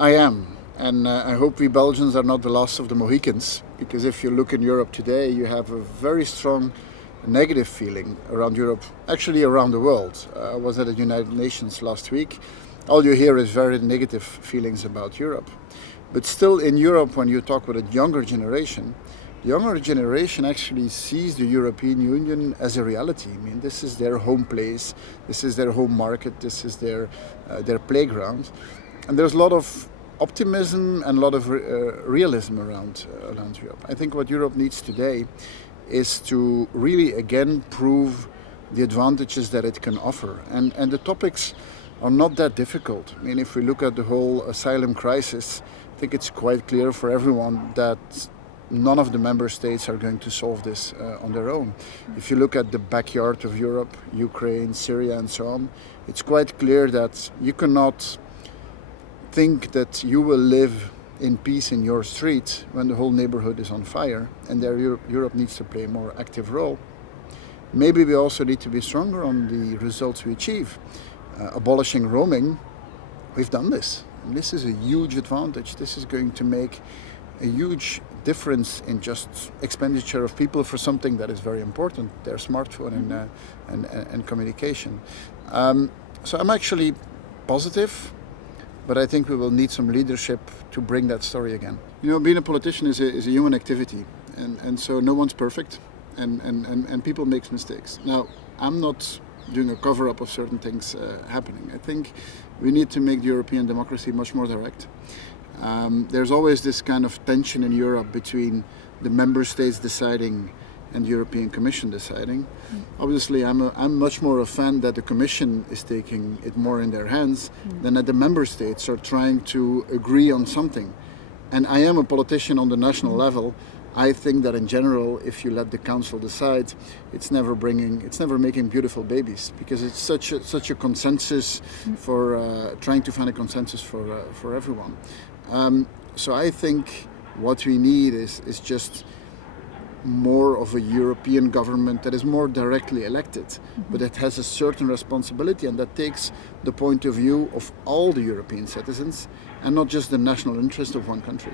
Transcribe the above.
I am, and I hope we Belgians are not the last of the Mohicans, because if you look in Europe today, you have a very strong negative feeling around Europe, actually around the world. I was at the United Nations last week. All you hear is very negative feelings about Europe. But still in Europe, when you talk with a younger generation, the younger generation actually sees the European Union as a reality. I mean, this is their home place, this is their home market, this is their playground. And there's a lot of optimism and a lot of realism around Europe. I think what Europe needs today is to really again prove the advantages that it can offer. And the topics are not that difficult. I mean, if we look at the whole asylum crisis, I think it's quite clear for everyone that none of the member states are going to solve this on their own. If you look at the backyard of Europe, Ukraine, Syria and so on, it's quite clear that you cannot think that you will live in peace in your street when the whole neighborhood is on fire, and there Europe needs to play a more active role. Maybe we also need to be stronger on the results we achieve. Abolishing roaming, we've done this. And this is a huge advantage. This is going to make a huge difference in just expenditure of people for something that is very important, their smartphone and communication. So I'm actually positive, but I think we will need some leadership to bring that story again. You know, being a politician is a human activity, and so no one's perfect, and people make mistakes. Now, I'm not doing a cover-up of certain things happening. I think we need to make the European democracy much more direct. There's always this kind of tension in Europe between the member states deciding and the European Commission deciding. Obviously, I'm much more a fan that the Commission is taking it more in their hands than that the member states are trying to agree on something. And I am a politician on the national level. I think that in general, if you let the Council decide, it's never making beautiful babies, because it's such a consensus for trying to find a consensus for everyone. So I think what we need is just more of a European government that is more directly elected, but that has a certain responsibility and that takes the point of view of all the European citizens and not just the national interest of one country.